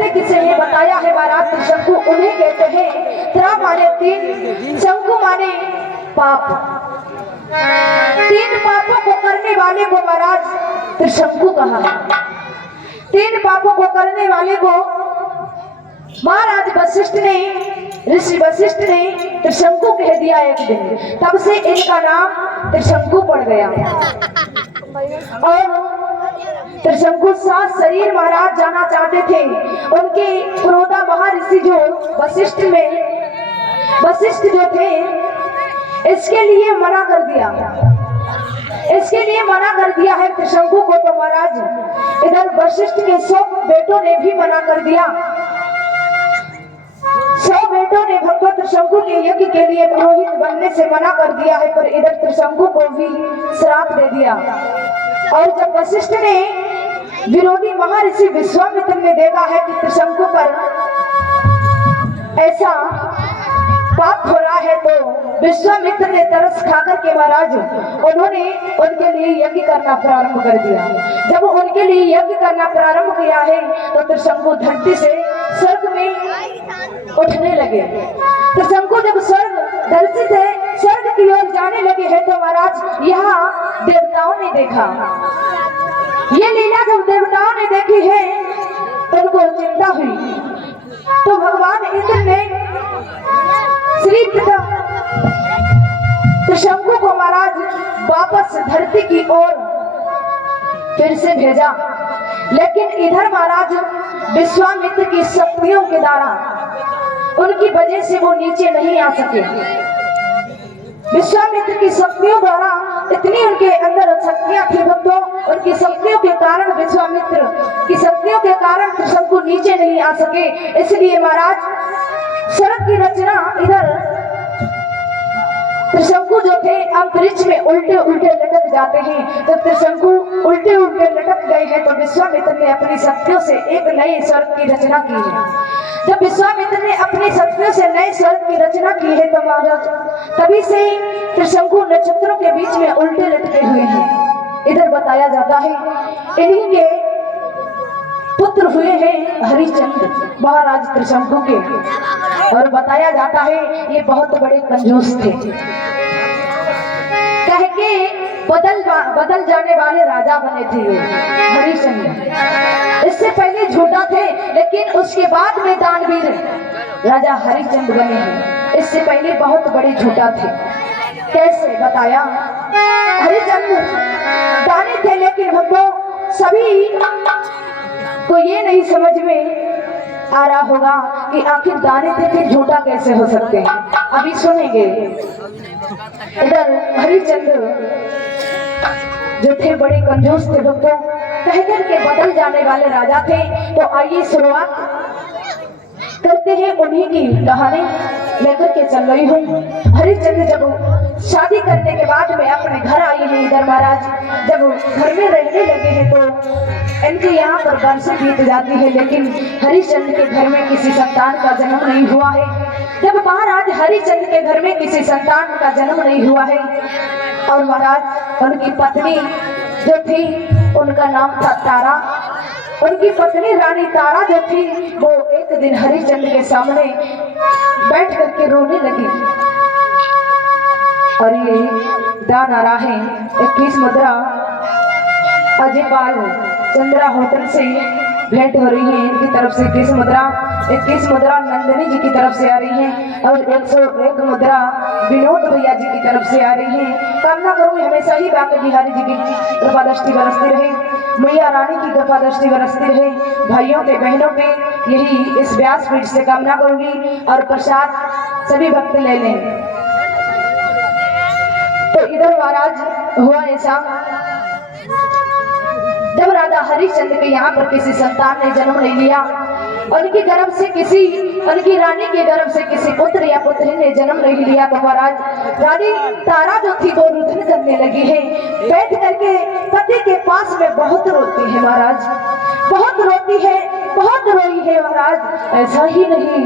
कहते किसे हैं, बताया है महाराज त्रिशंकु उन्हें कहते हैं। त्रा माने तीन, शंकु माने पाप। तीन पापों को करने वाले को महाराज त्रिशंकु कहा है। तीन पापों को करने वाले को महाराज वशिष्ठ ने, ऋषि वशिष्ठ ने त्रिशंकु कह दिया एक दिन। तब से इनका नाम त्रिशंकु पड़ गया। और त्रिशंकु सात शरीर महाराज जाना चाहते थे। उनके पुरोधा महर्षि जो वशिष्ठ जो थे, इसके लिए मना कर दिया। इसके लिए मना कर दिया है त्रिशंकु को। तो महाराज इधर वशिष्ठ के 100 बेटों ने भी मना कर दिया। 100 बेटों ने भगवत त्रिशंकु के यज्ञ के लिए पुरोहित बनने से मना कर दिया है। पर इधर त्रिशंकु को भी श्राप दे दिया। और जब वशिष्ठ ने विरोधी महर्षि विश्वामित्र ने देखा है कि त्रिशंकु पर ऐसा पाप हो रहा है, तो विश्वामित्र ने तरस खाकर के महाराज उन्होंने उनके लिए यज्ञ करना प्रारंभ कर दिया। जब उनके लिए यज्ञ करना प्रारंभ किया है तो त्रिशंकु धरती से स्वर्ग में उठने लगे। त्रिशंकु जब धरती से स्वर्ग की ओर जाने लगे हैं तो महाराज यहाँ देवताओं ने देखा। ये लीला जब देवताओं ने देखी है तो उनको चिंता हुई। तो भगवान इंद्र ने श्री त्रिशंकु को महाराज वापस धरती की ओर फिर से भेजा। लेकिन इधर महाराज विश्वामित्र की शक्तियों के द्वारा, उनकी वजह से वो नीचे नहीं आ सके। विश्वामित्र की शक्तियों द्वारा इतनी उनके अंदर शक्तियां थी भक्तों, उनकी शक्तियों के कारण, विश्वामित्र की शक्तियों के कारण त्रिशंकु नीचे नहीं आ सके। इसलिए महाराज स्वर्ग की रचना इधर त्रिशंकु जो थे अंतरिक्ष में उल्टे उल्टे लटक जाते हैं। तो त्रिशंकु उल्टे उल्टे लटक गए हैं तो विश्वामित्र ने अपनी शक्तियों से एक नए स्वर्ग की रचना की है। जब विश्वामित्र ने अपनी शक्तियों से नए स्वर्ग की रचना की है तो महाराज तभी से त्रिशंकु नक्षत्रों के बीच में उल्टे लटके हुए हैं। इधर बताया जाता है इन्हीं के पुत्र हुए हैं हरिश्चंद्र महाराज त्रिशंकु के। और बताया जाता है ये बहुत बड़े कंजूस थे। कह के बदल जाने वाले राजा बने थे हरिश्चंद्र। इससे पहले झूठा थे, लेकिन उसके बाद में दानवीर राजा हरिश्चंद्र बने हैं। इससे पहले बहुत बड़े झूठा थे। कैसे बताया, हरिश्चंद्र दानी थे, लेकिन हमको सभी को ये नहीं समझ में आ रहा होगा कि आखिर दाने थे फिर झूठा कैसे हो सकते हैं। अभी सुनेंगे। इधर हरिश्चंद्र जो थे बड़े कंजूस थे भक्तों, कहकर के बदल जाने वाले राजा थे। तो आइए शुरुआत करते हैं उन्हीं की कहानी लेकर के चल रही हूँ। हरिश्चंद्र जब शादी करने के बाद में अपने घर आई है, इधर महाराज जब घर में रहने लगे हैं तो इनके यहाँ पर बरसें बीत जाती है, लेकिन हरिश्चंद्र के घर में किसी संतान का जन्म नहीं हुआ है। जब महाराज हरिश्चंद्र के घर में किसी संतान का जन्म नहीं हुआ है और महाराज उनकी पत्नी जो थी उनका नाम था तारा। उनकी पत्नी रानी तारा जो थी वो एक दिन हरिश्चंद्र के सामने बैठ करके रोने लगी। और ये दान आ रहा है 21 मुद्रा अजयपाल चंद्रा होटल से भेंट हो रही है। इनकी तरफ से 21 मुद्रा नंदिनी जी की तरफ से आ रही है और 101 मुद्रा विनोद भैया जी की तरफ से आ रही है। कामना करूँ हमेशा ही बाकी बिहारी जी की कृपा दृष्टि बरसती रहे, मैया रानी की कृपा दृष्टि बरसती रहे। भाइयों पे बहनों पे यही इस व्यासपीठ से कामना करूंगी। और प्रसाद सभी भक्त ले लें। तो इधर महाराज हुआ ऐसा, जब राजा हरिश्चंद्र के यहाँ पर किसी संतान ने जन्म नहीं लिया, उनकी गर्भ से उनकी रानी के गर्भ से किसी पुत्र या पुत्री ने जन्म नहीं लिया, तो महाराज रानी तारा जो थी वो रुदन करने लगी है। बैठ करके पति के पास में बहुत रोती है महाराज, बहुत रोती है, बहुत रोई है महाराज। ऐसा ही नहीं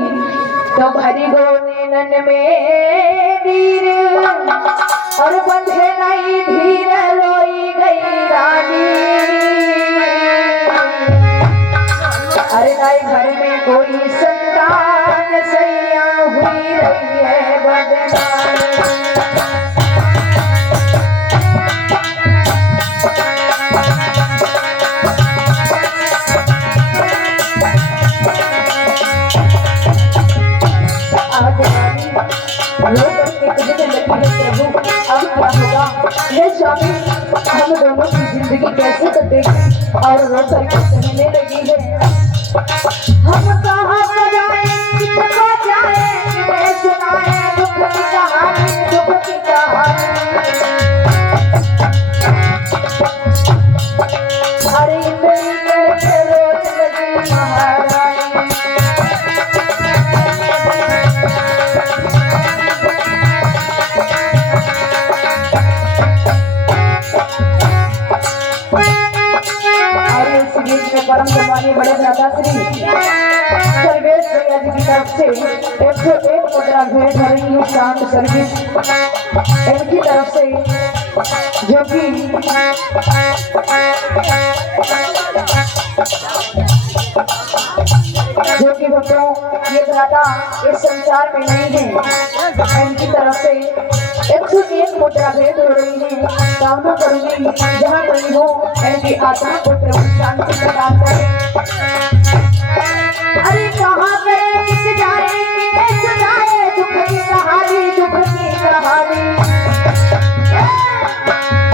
तो भरी गोने नन में धीर और बंधे नहीं धीर रोई गई रानी। अरे बताए घर में कोई संतान सैया हुई रही है बदनाम। अब क्या होगा हे स्वामी, हम दोनों की जिंदगी कैसे कटेगी और रो करके कहने लगी है हम कहाँ को जाए किसको जाए किन्हें सुनाए दुख की कहानी दुख की कहानी। अरे मेरी कैसे रोज लगी महारानी। परम सम्मानीय बड़े दादा श्री सर्वेश भैया जी की तरफ से 101 मुद्रा भेंट हो रही है शांत सर्विस इनकी तरफ से, जो कि भक्तों ये दाता इस संसार में नहीं है। उनकी तरफ से 101 मुद्रा भेंट हो रही है। कामना करूंगी जहाँ कहीं हो इनकी आत्मा को प्रभु शांति प्रदान करे। अरे कहाँ गए किस जाए किन्हें सुनाए दुख की कहानी दुख की कहानी।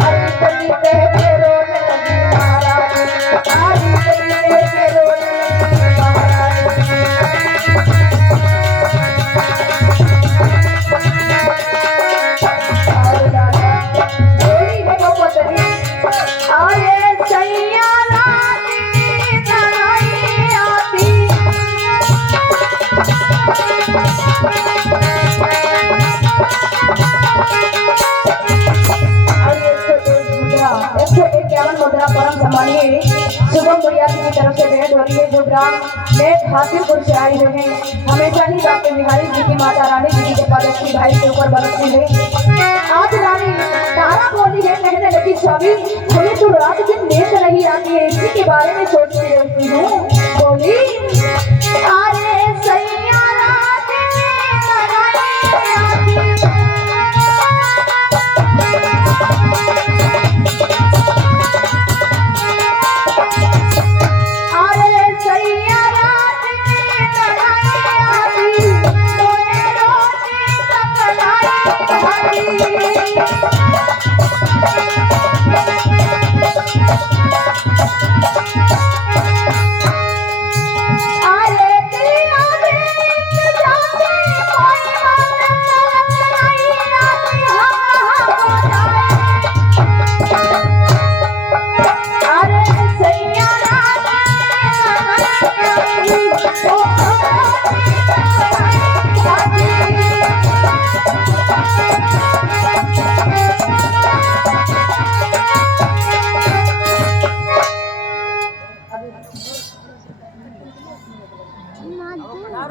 अरे कलीते के रोने लगी महारानी, अरे कलीते के रोने लगी महारानी। मुद्रा परम सम्मानीय शुभम भैया जी की तरफ से भेंट हो रही है। जो ग्राम नेट हासिलपुर से आए हुए हैं। हमेशा ही डॉक्टर बिहारी जी की माता रानी जी की कृपा भाई के ऊपर बरसती है। आज रानी तारा बोली है, कहने लगी स्वामी हमें तो रात दिन नींद नहीं आती है, इसी के बारे में सोचती रहती हूँ। बोली अरे सैया रात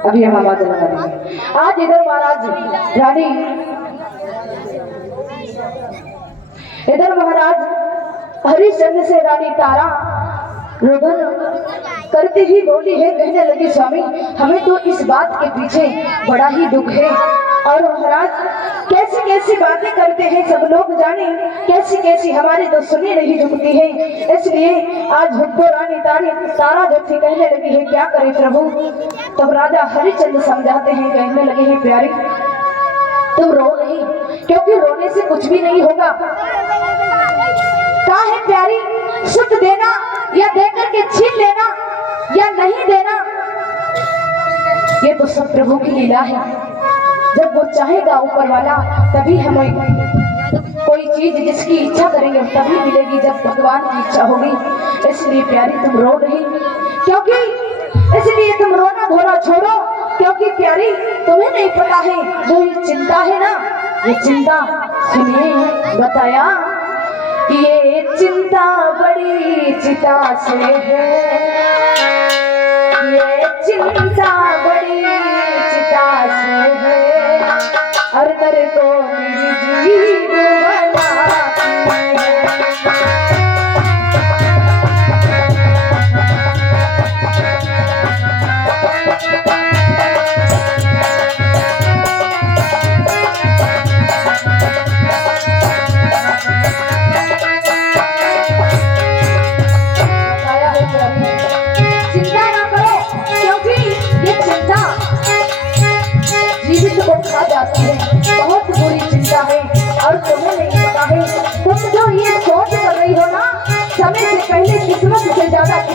अभी हम आवाज लगा रहे हैं। आज इधर महाराज रानी इधर महाराज हरिश्चंद्र से रानी तारा रोदन करते ही बोली है, कहने लगी स्वामी हमें तो इस बात के पीछे बड़ा ही दुख है और महाराज कैसी कैसी बातें करते हैं सब लोग जाने, कैसी कैसी हमारी तो सुनी नहीं झुकती है। इसलिए आज हमको रानी तारा जो थी कहने लगी है क्या करे प्रभु। तब राजा हरिश्चंद्र समझाते हैं, कहने लगे हैं प्यारी तुम रो नहीं, क्योंकि रोने से कुछ भी नहीं होगा। क्या है प्यारी, सुख देना या देकर के छीन लेना या नहीं देना, ये तो सब प्रभु की लीला है। जब वो चाहेगा ऊपर वाला तभी हमें कोई चीज जिसकी इच्छा करेंगे तभी मिलेगी, जब भगवान की इच्छा होगी। इसलिए प्यारी तुम रो नहीं, क्योंकि इसलिए तुम रोना धोना छोड़ो, क्योंकि प्यारी तुम्हें नहीं पता है जो ये चिंता है ना, ये चिंता सुनिए बताया कि ये चिंता बड़ी चिता से है, ये चिंता बड़ी चिता से है और तेरे को मेरी जीव बनाती है।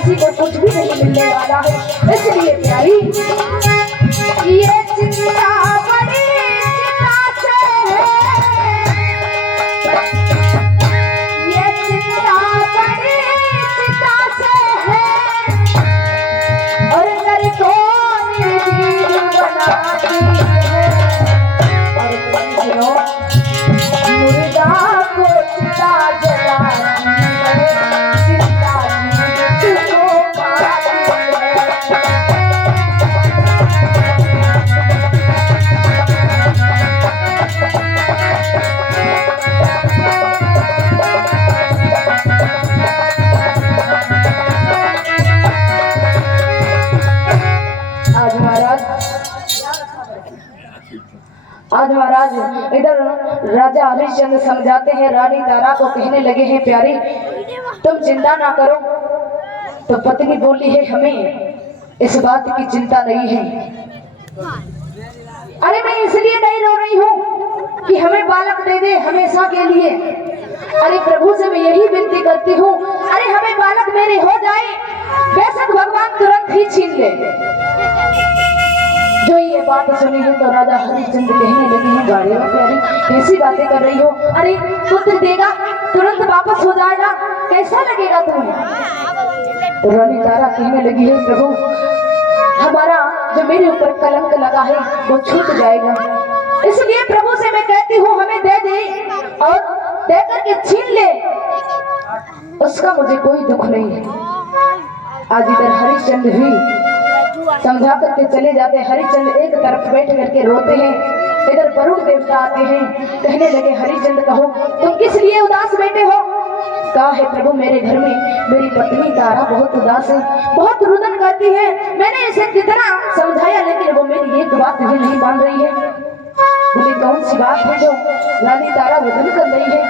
किसी को कुछ भी नहीं मिलने वाला है। इसलिए प्यारी ये चिंता बड़ी चिंता से है, ये चिंता बड़ी चिंता से है, और नर को निर्जीव बनाती है, और समझो मुर्दा को चिता जलाती है, चिता जीवित को पाती है। आज महाराज इधर राजा हरिश्चंद्र समझाते हैं, रानी तारा को कहने लगे हैं, प्यारी तुम चिंता ना करो। तो पत्नी बोली है, हमें इस बात की चिंता नहीं है। अरे मैं इसलिए नहीं रो रही हूँ कि हमें बालक दे दे हमेशा के लिए। अरे प्रभु से मैं यही विनती करती हूँ, अरे हमें बालक मेरे हो जाए, बेशक भगवान तुरंत ही छीन ले। जो ये बात सुनी है तो राजा हरिश्चंद्र कहने लगे हैं, गाड़ी में प्यारी कैसी बातें कर रही हो? अरे पुत्र देगा तुरंत वापस हो जाएगा, कैसा लगेगा तुम्हें? तो रानी तारा कहने लगी है, प्रभु हमारा जो मेरे ऊपर कलंक लगा है वो छूट जाएगा, इसलिए प्रभु से मैं कहती हूँ हमें दे दे, और दे करके छीन ले, उसका मुझे कोई दुख नहीं है। आज इधर हरिश्चंद्र भी समझा करके चले जाते हैं। हरिश्चंद्र एक तरफ बैठ करके रोते हैं, इधर वरुण देवता आते हैं, कहने लगे, हरिश्चंद्र कहो तुम किस लिए उदास बैठे हो? कहा है प्रभु मेरे घर में मेरी पत्नी तारा बहुत उदास है, बहुत रुदन करती है, मैंने इसे कितना समझाया लेकिन वो मेरी एक बात भी नहीं मान रही है। बोले कौन सी बात है जो रानी तारा रुदन कर रही है?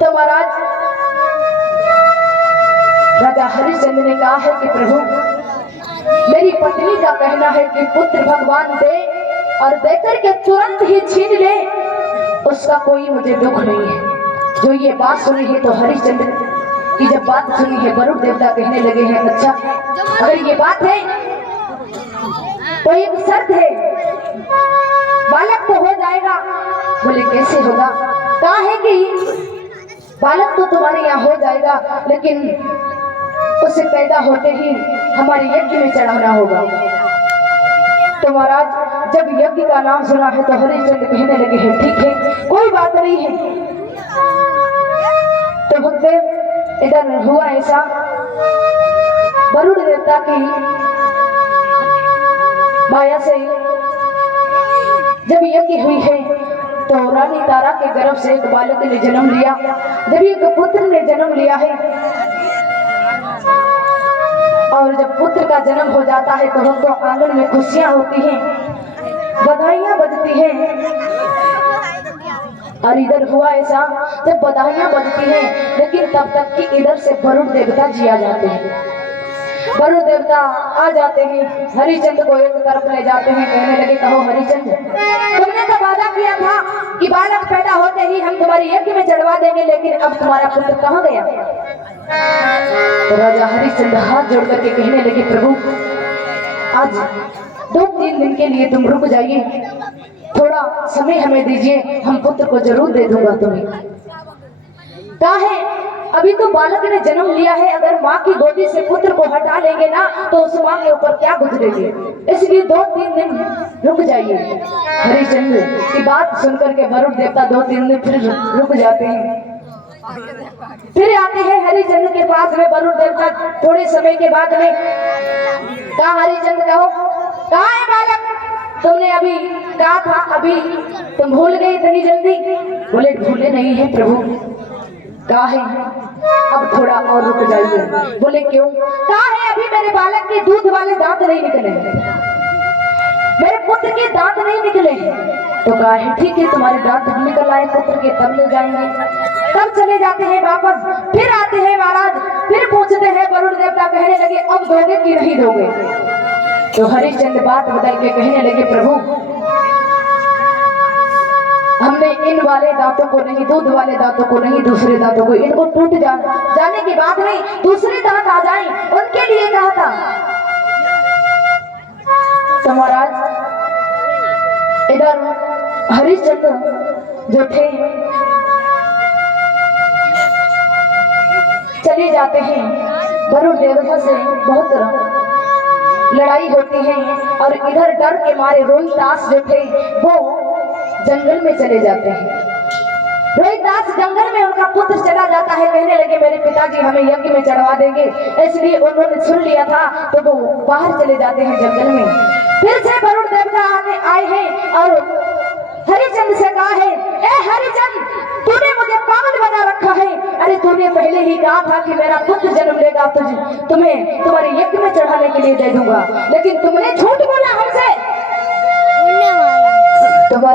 तो महाराज राजा हरिश्चंद्र ने कहा है कि प्रभु मेरी पत्नी का कहना है कि पुत्र भगवान दे, और देकर के तुरंत ही छीन ले, उसका कोई मुझे दुख नहीं है। जो ये बात सुनी है तो हरिश्चंद्र की जब बात सुनी है, वरुण देवता कहने लगे हैं, अच्छा अगर ये बात है तो एक शर्त है, बालक तो हो जाएगा। बोले कैसे होगा? कहा है कि बालक तो तुम्हारे यहाँ हो जाएगा, लेकिन उसे पैदा होते ही हमारे यज्ञ में चढ़ाना होगा। तो महाराज जब यज्ञ का नाम सुना है तो हरिश्चंद्र कहने लगे हैं, ठीक है कोई बात नहीं है। तो भक्तदेव इधर हुआ ऐसा, वरुण देवता की माया से जब यज्ञ हुई है तो रानी तारा के गर्भ से एक बालक ने जन्म लिया। जब एक पुत्र ने जन्म लिया है और जब पुत्र का जन्म हो जाता है तो हमको आंगन में खुशियां होती हैं, बधाइयां बजती हैं। और इधर हुआ ऐसा, जब बधाइयां बजती हैं लेकिन तब तक कि इधर से वरुण देवता जी आ जाते हैं। वरुण देवता आ जाते हैं, हरिश्चंद्र को एक तरफ ले जाते हैं, कहने लगे, कहो हरिश्चंद्र तुमने तो वादा किया था कि बालक पैदा होते ही हम तुम्हारी यज्ञ में चढ़वा देंगे, लेकिन अब तुम्हारा पुत्र कहाँ गया? तो राजा हरिश्चंद्र हाथ जोड़ करके कहने लगे, प्रभु आज 2-3 दिन के लिए तुम रुक जाइए, थोड़ा समय हमें दीजिए, हम पुत्र को जरूर दे दूंगा तुम्हें। कहा है अभी तो बालक ने जन्म लिया है, अगर माँ की गोदी से पुत्र को हटा लेंगे ना तो उस माँ के ऊपर क्या गुजरेगी, इसलिए 2-3 दिन रुक जाइए। हरिश्चंद्र की बात सुनकर के वरुण देवता 2-3 दिन फिर रुक जाते हैं। फिर आते हैं हरिश्चंद्र के पास में वरुण देवता थोड़े समय के बाद में। कहा हरिश्चंद्र कहो कहाँ है बालक? तुमने अभी कहा था, अभी तुम भूल गए इतनी जल्दी? बोले भूले नहीं है प्रभु। कहा है अब थोड़ा और रुक जाइए। बोले क्यों? कहा है अभी मेरे बालक के दूध वाले दांत नहीं निकले, मेरे पुत्र के दांत नहीं निकले। तो कहा है ठीक है, तुम्हारे दांत निकल आए पुत्र के तब ले जाएंगे। तब चले जाते हैं वापस, फिर आते हैं महाराज, फिर पूछते हैं वरुण देवता, कहने लगे अब दोगे कि नहीं दोगे? तो हरिश्चंद्र बात बदल के कहने लगे, प्रभु हमने इन वाले दांतों को नहीं, दूध वाले दांतों को नहीं, दूसरे दांतों को, इनको टूट जाने के बाद में दूसरे दांत आ जाए उनके लिए कहा था। तो महाराज इधर हरिश्चंद्र जो थे चले जाते हैं, वरुण देवता से बहुत लड़ाई होती है और इधर डर के मारे रोहिदास जो थे वो जंगल में चले जाते हैं। रोहिदास जंगल में उनका पुत्र चला जाता है, कहने लगे मेरे पिताजी हमें यज्ञ में चढ़वा देंगे, इसलिए उन्होंने सुन लिया था तो वो बाहर चले जाते हैं जंगल में। फिर से वरुण देवता आए हैं और हरिचंद से कहा है, ए हरिचंद तूने मुझे पागल बना रखा है, अरे तूने पहले ही कहा था कि मेरा पुत्र जन्म लेगा तुम्हें तुम्हारे यज्ञ में चढ़ाने के लिए दे दूंगा, लेकिन तुमने झूठ बोला